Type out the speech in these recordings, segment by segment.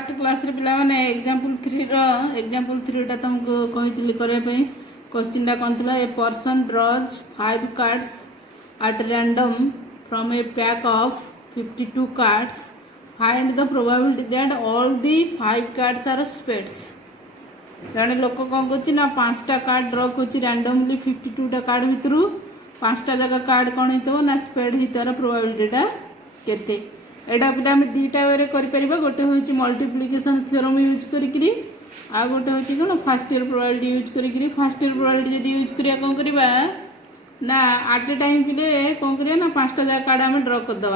Last class रे पिला माने एग्जांपल 3 रो एग्जांपल 3 टा तुमको कहितली करे पई क्वेश्चन टा कोन थला a person draws 5 cards at random from a pack of 52 cards. Find the probability that all the 5 cards are spades. जने लोक कौन कर ना 5टा कार्ड ड्र कर रैंडमली 52टा कार्ड भितर 5टा जगह कार्ड कौन हो ना स्पेड हितार प्रोबेबिलिटीटा केते एटा पिला हम दुईटा वे कर गोटे हूँ मल्टीप्लिकेशन थ्योरम यूज करी आ गोटे हूँ कौन फास्ट ईयर प्रोबेबिलिटी यूज करी फास्ट ईयर प्रोबेबिलिटी जब यूज करिया कौन करवा ना आट ए टाइम पिले कौन करिया ना 5टा जगह कार्ड आम ड्र करदे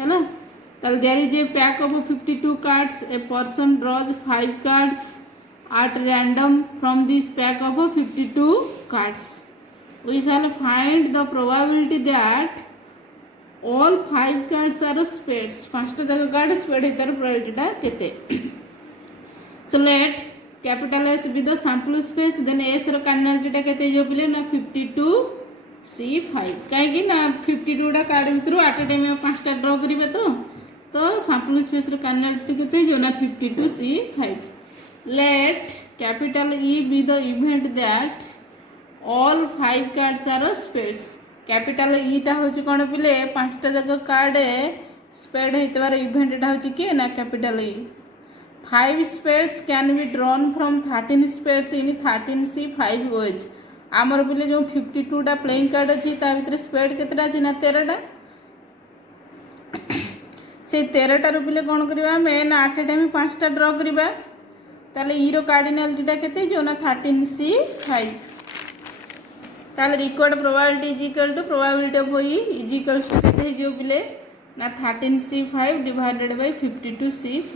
है ना ताल there is a pack of 52 cards a person draws 5 cards at random from this pack of 52 cards. We shall find the probability that all 5 cards are spades. First the card spade is the probability ta kete. So let capital S be the sample space, then S ro cardinality ta kete jo pile na 52 C5. काहे कि ना 52 टा card भितर at a time 5टा draw करिबे तो sample space रो cardinality kete jo ना 52 C5. Let capital E be the event that all 5 cards are spades. Capital E टा होची कोन पिले 5टा जगह कार्ड स्पेड हेतबार इवेंट टा होची के ना capital E. 5 spades can be drawn from 13 spades in 13C5 ways. आमर पिले जो 52 टा प्लेइंग कार्ड अछि ता भितर स्पेड केतरा अछि ना 13 टा से 13 टा रुपिले कोन करबा मे ना आठ टाइम 5टा ड्रॉ करबा ताले ईरो कार्डिनलिटीटा केते जो ना 13C5 ताले required probability is equal to probability of E is equals to केते जो पिले ना 13C5 divided by 52C5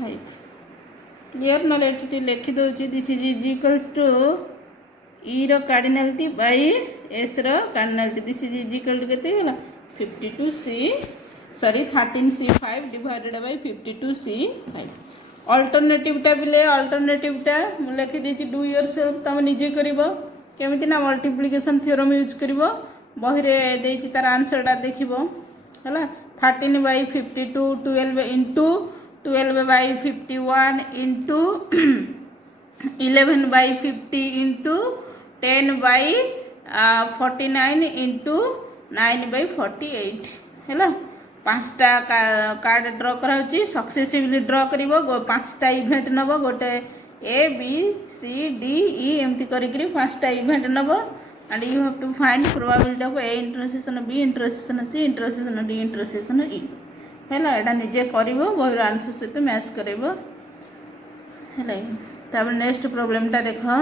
clear ना लेटी लिखि दोची this is equals to E रो कार्डिनलिटी बाय एस रो cardinality this is equal to केते होला 13C5 divided by 52C5 alternative टा बिले अल्टरनेटिव टा मु लिखि देछि डू योरसेल्फ तम निजे करिवो केमिति ना मल्टीप्लिकेशन थ्योरम यूज करिवो बहि रे देछि तार आंसर टा देखिवो हला 13 by 52 12 into 12 by 51 into 11 by 50 into 10 by 49 into 9 by 48 हला 5टा कार्ड ड्रॉ कराउची सक्सेसिवली ड्रॉ करिवो 5टा इवेंट नबो गोटे A B C D E एमती करी 5टा इवेंट नबो and you have to find probability of A intersection B intersection C intersection D intersection E हैला एटा निजे करिवो बहिर आंसर सहित मैच करइबो हैला तब नेक्स्ट प्रॉब्लम टा देखो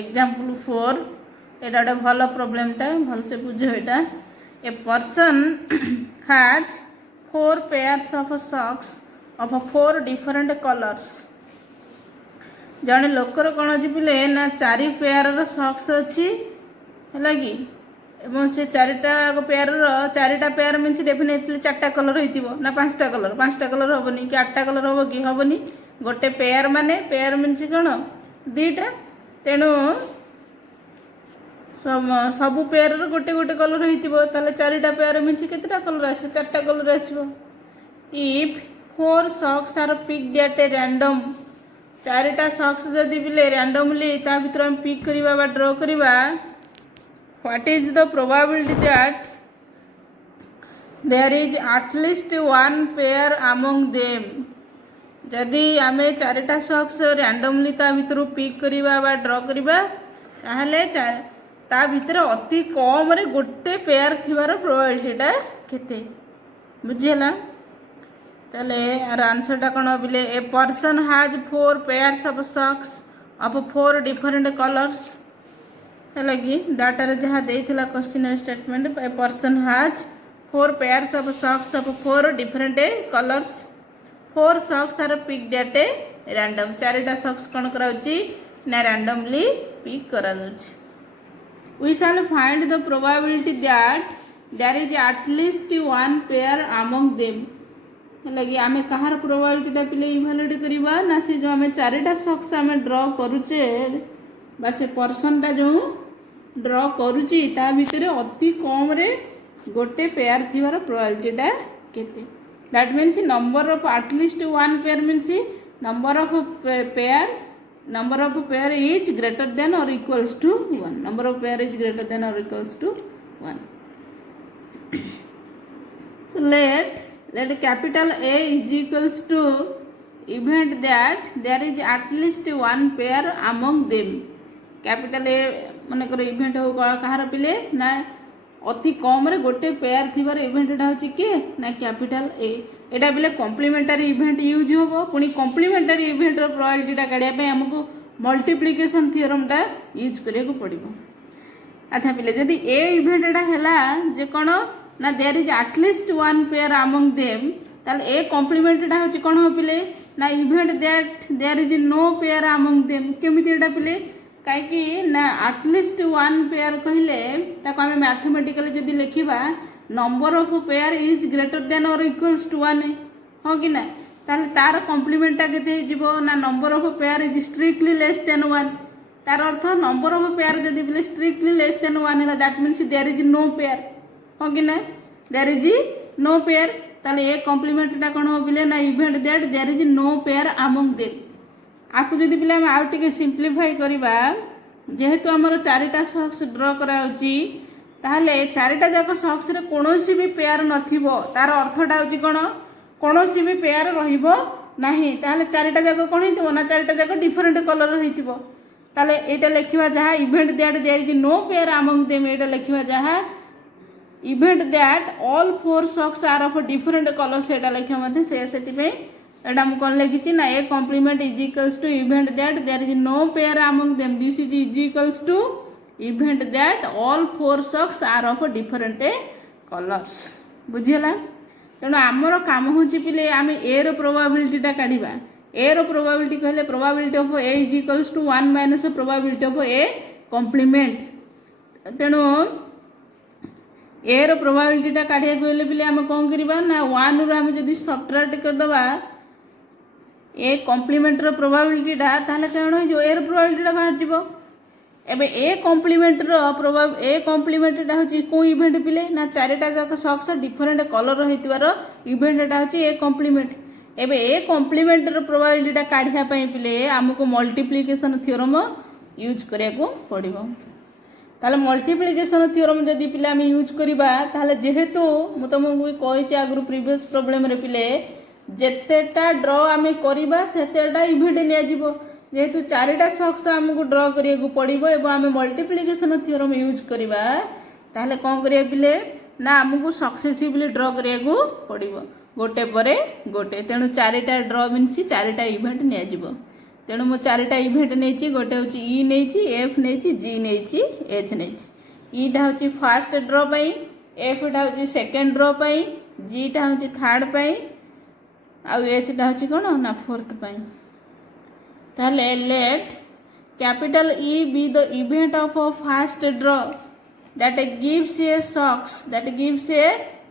एग्जांपल 4 एटा भलो प्रॉब्लम टा भल से बुझो एटा A person has 4 pairs of socks of 4 different colors. जने लोकर कोन अछि पिले ना 4 पेयर रो सॉक्स अछि हैला कि एवं से 4टा पेयर रो 4टा पेयर मींस डेफिनेटली 4टा कलर होइतिबो ना 5टा कलर होबनी कि 8टा कलर होबो कि होबनी गोटे पेयर माने पेयर मींस कोन दुईटा तेनु सबु पेयर गोटे गोटे कलर होइतिबो ताले 4टा पेयर मींस केतेटा कलर आसो 4टा कलर आसो if 4 socks are picked at a random 4टा सॉक्स जदी बिले रैंडमली ता भीतर हम पिक करिबा बा ड्रॉ करिबा what is the probability that there is at least one pair among them जदी आमे 4टा सॉक्स रैंडमली ता भीतर पिक करिबा बा ड्रॉ करिबा ताहले ता भीतर अति कम रे गोटे पेयर थिबार प्रोबेबिलिटीटा केते बुझिला तले आर आंसर टा कोन बिले a person has 4 pairs of socks of 4 different colours हैला कि डाटा रे जहा देथिला question statement a person has 4 pairs of socks of 4 different colours 4 socks are picked at a random 4टा सॉक्स कोन कराउची ना रैंडमली पिक करा दोची We shall find the probability that there is at least one pair among them. लगी आमे कहार probability टा पिले evaluate करिबा ना से जो आमे 4टा सॉक्स आमे ड्रॉ करूचे बा से पर्सन टा जो ड्रॉ करूची ता भीतर अति कम रे गोटे पेयर थिबार प्रोबेबिलिटी टा केते that means number of eight least one pair means number of pair is greater than or equals to 1. Number of pair is greater than or equals to 1. So let capital A is equals to event that there is at least one pair among them. Capital A मनकर event हो कहार पिले ना अति कम रे गोटे pair थिबार event एटा होची के ना कैपिटल ए. एटा बिले कॉम्प्लीमेंटरी इवेंट यूज होबो पुनी कॉम्प्लीमेंटरी इवेंट रो प्रोबेबिलिटी टा काढिया पे हमको मल्टीप्लिकेशन थ्योरम टा यूज करिया को पड़िबो. अच्छा पिले जदी ए इवेंट एटा हैला जे कोन ना there is at least one pair among them ताल ए कॉम्प्लीमेंट एटा होची कोन हो पिले ना event that there is no pair among them. केमिति एटा पिले कहीं ना एटलिस्ट वन पेयर कहले ताको आमे मैथमेटिकली जदी लिखिबा number of pair is greater than और इक्वल्स टू 1 हो कि ना ताले तार कॉम्प्लीमेंट केते हिजिबो ना number of pair is strictly less than 1. तार अर्थ नंबर ऑफ पेयर जदी बिले स्ट्रिक्टली लेस देन 1 हैला that means there is no pair हो कि ना देयर इज नो पेयर. ताले ए कॉम्प्लीमेंट टा कोन हो बिले ना event that there is no pair among them. आपको जदि पिला हम आउ टिके सिंप्लीफाई करबा जेहेतु हमर चारिटा सॉक्स ड्रॉ कराउची ताहले चारिटा जाक सॉक्स रे कोनोसी भी पेयर नथिबो तार अर्थटा होची कोन कोनोसी भी पेयर रहिबो नाही. ताहले चारिटा जाक कोन हितबो ना चारिटा जाक डिफरेंट कलर रहितबो. ताहले एटा लिखिबा जहा event that there is no pair among them एटा लिखिबा जहा event that all four socks are of different colour सेटा लिखिबा मध्ये से सेति पे एटा हम कोन लिखिछि ना A complement is equals to event that there is no pair among them this is equals to event that all four socks are of different colours. बुझिला तेणु आमर काम होछि पिले आमे ए रो प्रोबेबिलिटी टा काढिबा. ए रो प्रोबेबिलिटी कहले probability of A is equals to 1 minus probability of A complement. तेणु ए रो प्रोबेबिलिटी टा काढिया गले पिले आमे कोन करबा ना 1 रो आमे जदी सबट्रैक्ट कर दबा ए कॉम्प्लीमेंट रो प्रोबेबिलिटी टा ताले कोन हो जो ए रो प्रोबेबिलिटी टा बाहर जिवो. एबे ए कॉम्प्लीमेंट टा होची को इवेंट पिले ना चारिटा जाक सॉक्स डिफरेंट कलर रहितवार इवेंट टा होची ए कॉम्प्लीमेंट. एबे ए कॉम्प्लीमेंट रो प्रोबेबिलिटी टा काढिया पई पिले हमको मल्टीप्लिकेशन थ्योरम यूज करिया को पड़िबो. ताले मल्टीप्लिकेशन थ्योरम जदी पिले हम यूज करिबा ताले जेहेतु मु तुमको कहिछि आगु प्रीवियस प्रॉब्लम रे पिले जेतेटा ड्रॉ आमे करिबा सेतेटा इवेंट निया जिवो. जेहेतु चारिटा सॉक्स हमको ड्रॉ करिया को पड़िबो एबो आमे मल्टीप्लिकेशन थ्योरम यूज करिबा ताले कोन करिया पिले ना हमको सक्सेसिवली ड्रॉ करिया को पड़िबो गोटे परे गोटे. तेणु चारिटा ड्रॉ मीन्स चारिटा इवेंट निया जिवो. तेणु मु चारिटा इवेंट नेछि गोटे होछि ई नेछि एफ नेछि जी नेछि एच नेछि. ई टा होछि फर्स्ट ड्रॉ पई एफ टा होछि सेकंड ड्रॉ पई जी टा होछि थर्ड पई आ एच टा होछि कोन ना फोर्थ पई. ताले let capital E be the event of a first draw that gives a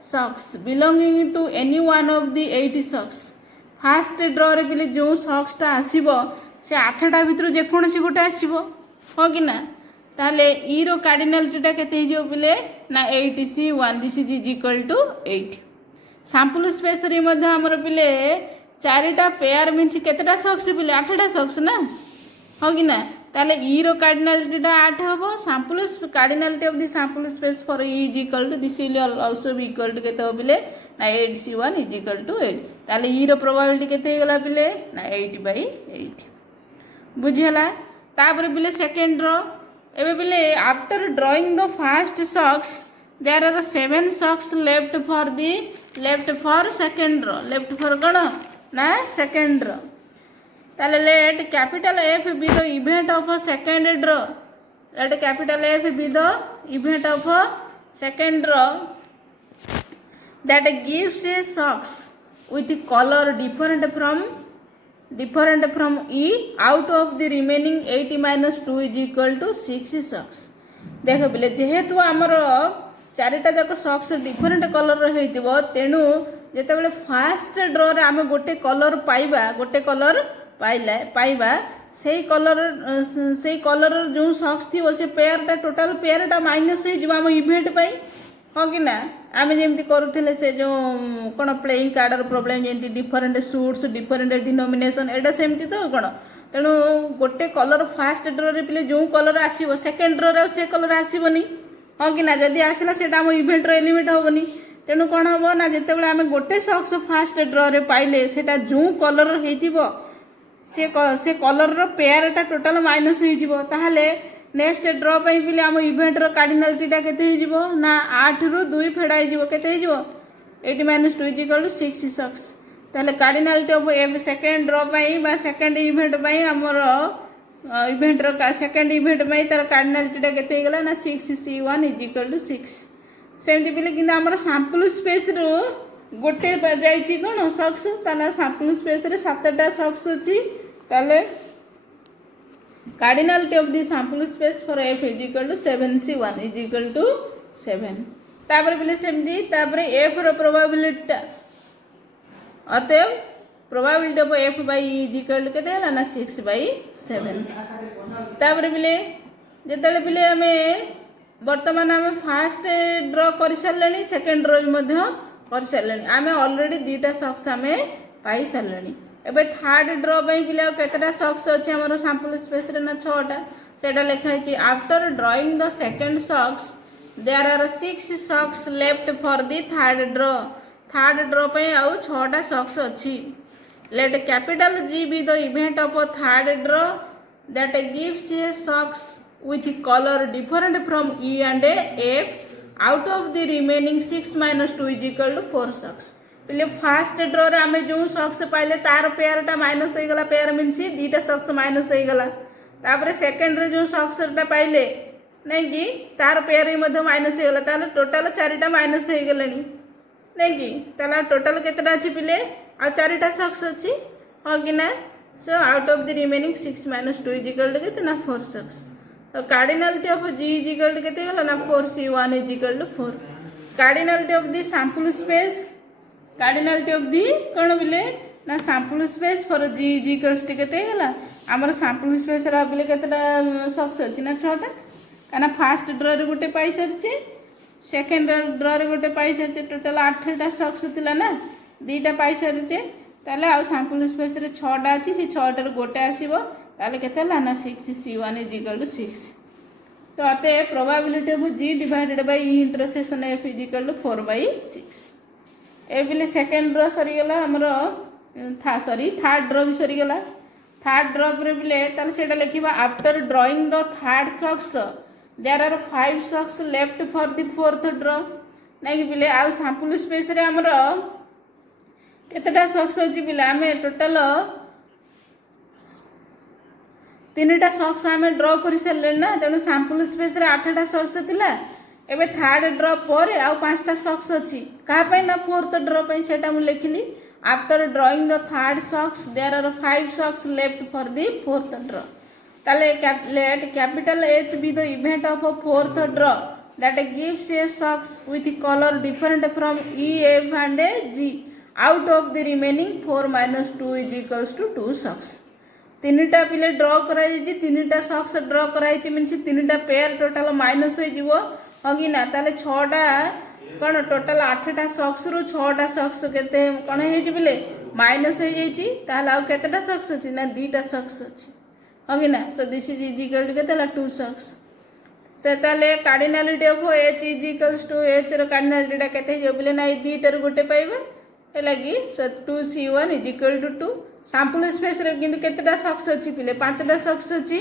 socks belonging to any one of the 8 socks. First draw रे बिले जो सॉक्स टा आसीबो से 8टा भितर जे कोनसी गोटे आसीबो हो कि ना. ताले ई रो कार्डिनलिटी टा केते हिजो बिले ना 8c1 this is equal to 8. Sample space रे मध्ये हमर बिले चारिटा पेयर मीन्स केतेटा सॉक्स बिले 8टा सॉक्स ना हो कि ना. ताले ई रो कार्डिनलिटी टा 8 हबो. Sample cardinality of the sample space for E is equal to this will also be equal to केते हो बिले ना 8c1 इज इक्वल टू 8. ताले ई रो प्रोबेबिलिटी केते गला बिले ना 8/8. बुझिला. तापर बिले सेकंड ड्रॉ एबे बिले after drawing the first socks there are 7 socks left for second draw. Left for कोन ना सेकंड ड्रॉ. ताले let capital F be the event of a second draw. Let capital F be the event of a second draw that gives a socks with color different from E out of the remaining 8 minus 2 is equal to 6 socks. देख बिले जेहेतु आमर चारिटा जाक socks different colour रहितबो तेनु जेते बेले first draw रे आमे गोटे कलर पाइबा सेही कलर जो सॉक्स थी से पेयर टा टोटल पेयर टा माइनस हो जिवो हम इवेंट पाई हाँ कि ना आम जमी करूँ से जो कौन प्लेइंग कार्डर प्रोब्लेम जमी डिफरेन्ट सुट्स डिफरेन्ट डिनोमिनेसन एटा सेमती तो कौन तेणु गोटे कलर फास्ट ड्र पे जो कलर आसो सेकेंड ड्र से कलर आसबनी हाँ कि ना जदि आसला से आम इवेंटर एलिमेंट हेनी तेणु कौन हम ना जिते आम गोटे सक्स फास्ट ड्र पाइले से जो कलर से कलर पेयरटा टोटाल माइनस हो नेक्स्ट ड्र पे आम इवेंटर कार्डिनालिटीटा केते ना 8 रु 2 फेडाई केते एटी -2 = 6 सक्स ताहले कार्डिनालिटी ऑफ ए सेकेंड ड्र पे सेकेंड इवेंट पे आमर इवेंटर सेकेंड इवेंट पे तार कार्डिनालिटीटा केते गला ना 6C1 = 6 सेमती पिले कि आमर सैंपल स्पेस रु गोटे जाइए कौन सक्स ताला सैंपल स्पेस रे 7टा सक्स अच्छी ताले cardinality of the sample space for f = 7C1 = 7 तापर पिले सेमती तापर f रो प्रोबेबिलिटी अतएव probability of f by e = केते हला ना 6/7 तापर पिले जेतले पिले हमें वर्तमान आम फास्ट ड्र कर सारे सेकेंड ड्र भी कर सारे आम ऑलरेडी 2टा सक्स आम पाई सारे एबे थर्ड ड्र पे पिला केतेटा सक्स अछि हमर सैंपल स्पेस रे ना 6टा सेटा लिखा है after drawing the second socks there are 6 socks left for the third draw पे आउ 6टा सक्स अछि let capital G be the event of third draw that gives a socks with color different from E and F out of the remaining 6 - 2 = 4 सक्स पहले fast ड्र रे आमे जो सक्स पाइले तार पेयरटा माइनस हो गला पेयर मीन्स 2टा सक्स माइनस हो गला तापर सेकेंड रे जो सक्सटा पाइले नहीं कि तार पेयर मध्ये माइनस हो गला ताले टोटल 4टा माइनस हो गलानी नहीं कि ताला टोटल केतेटा अछि पिले आ 4टा सक्स अछि हो कि ना so out of the remaining 6 - 2 = केते ना 4 सक्स तो कार्डिनालिटी ऑफ G = केते गला ना 4C1 = 4 cardinality of the sample space cardinality of the कौन बोले ना सैंपल स्पेस फॉर G = केते गला हमर सैंपल स्पेस रा बोले केतेटा सक्स अछि ना 6टा काना फास्ट ड्र रे गोटे पाई सरचे सेकेंड ड्र रे गोटे पाई सरचे टोटल 8टा सक्स थिला ना 2टा पाई सरचे ताले आ सैंपल स्पेस रे 6टा अछि से 6टा रे गोटे आसीबो ताले केते ला ना 6C1 = 6 तो अते probability of G divided by E intersection F = 4/6 ए बिले सेकेंड ड्र सरी गला हमर थर्ड ड्र भी सरी गला थर्ड ड्र पर बिले ताले सेटा लिखिबा after drawing the third socks there are 5 socks left for the fourth draw नहीं बिले आ सैंपल स्पेस रे हमर केतेटा सक्स अछि बिले हमें टोटल 3टा सक्स हमें ड्र कर सारे ना तेणु सैंपल स्पेस रे 8टा सक्स थिला एबे थर्ड ड्र पर आउ 5टा सक्स अछि कहा पे ना फोर्थ ड्र पे सेटा मु लिखली after drawing the third socks there are 5 socks left for the fourth draw ताले let capital H be the event of fourth draw that gives a socks with colour different from E F and G out of the remaining 4 - 2 = 2 socks 3टा पिले draw कराई 3टा socks draw कराई means 3टा pair total minus हो जीवो होगी ना ताले 6टा कौन टोटल 8टा सक्स रु 6टा सक्स केते कौन हे जी बिले माइनस हो जाई छी ताले आ केतेटा सक्स अछि ना 2टा सक्स अछि होगी ना सो दिस इज = केते ला 2 सक्स से ताले कार्डिनालिटी ऑफ H = H रो कार्डिनालिटी टा केते जे बिले ना 2टा रो गोटे पाइबे हे लगी सो 2C1 = 2 सैंपल स्पेस रे किंतु केतेटा सक्स अछि पिले 5टा सक्स अछि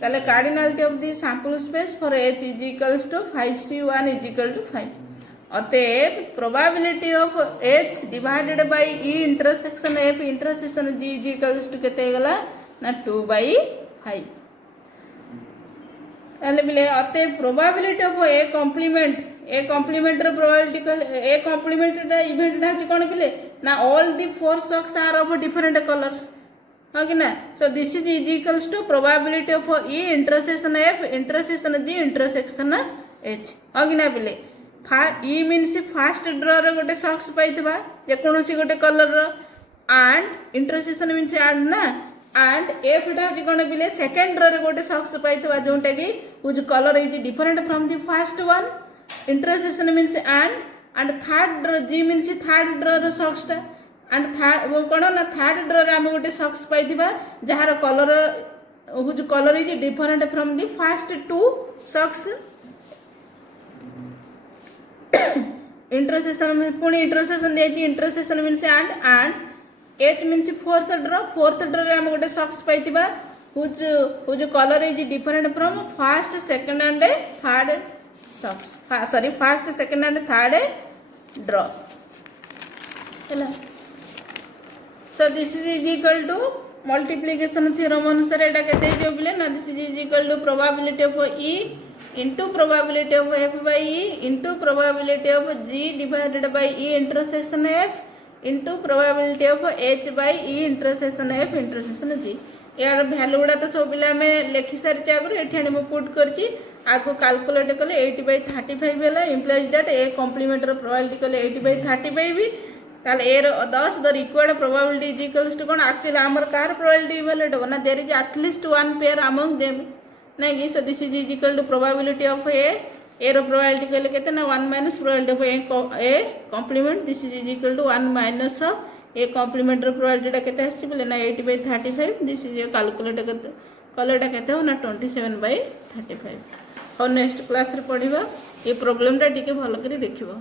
ताले cardinality of the sample space for H = 5C1 = 5 अतएव probability of H divided by E intersection F intersection G = केते गला ना 2/5 ताले बिले अतएव प्रोबेबिलिटी ऑफ A कॉम्प्लीमेंट रो प्रोबेबिलिटी A कॉम्प्लीमेंट दा इवेंट ना कोन बिले ना all the 4 socks are of different colours okay na so this is equals to probability of E intersection F intersection G intersection H okay na pile E means first draw रे गोटे सक्स पाइतबा जे कोनोसी गोटे colour रो and intersection means and ना and F टा जे कोन बिले second draw रे गोटे सक्स पाइतबा जोंटा कि whose color is different from the first one intersection means and third ड्र जी मीन्स थर्ड ड्र सक्सटा एंड थर्ड कौन ना थर्ड ड्र आम गोटे सक्स पाई जार colour whose colour is different from the first two socks intersection पुणी इंटरसेक्शन दिखाई intersection means and H means fourth draw आम गोटे सक्स पाई whose whose colour is different from first second and third socks sorry first second and third draw है so this is equal to multiplication theorem अनुसार एटा केते जो बोले ना this is equal to probability of E into probability of f by e into probability of g divided by e intersection f into probability of h by e intersection f intersection g यार value गुड़ा तो सब पिला में लिखि सारी आगु ये मुझे पुट करछि आगु कैलकुलेट कले 80/35 है इम्प्लाइज दैट ए कॉम्प्लीमेंटर प्रोबेबिलिटी कले 80/35 ताले A 10 the required probability is equals to कोन एक्चुअली हमर कार प्रोबेबिलिटी इवैल्यूएट हो ना there is at least one pair among them नहीं so this is equal to probability of A रो प्रोबेबिलिटी कहले केते ना 1 minus probability of A complement this is equal to 1 minus A complement रो प्रोबेबिलिटी टा केते आछि बोले ना 80/35 दिस इज कैलकुलेट केते कलेटा केते हो ना 27/35 और नेक्स्ट क्लास रे पढिबा ए प्रॉब्लम टा टिके भलो करी देखिबो।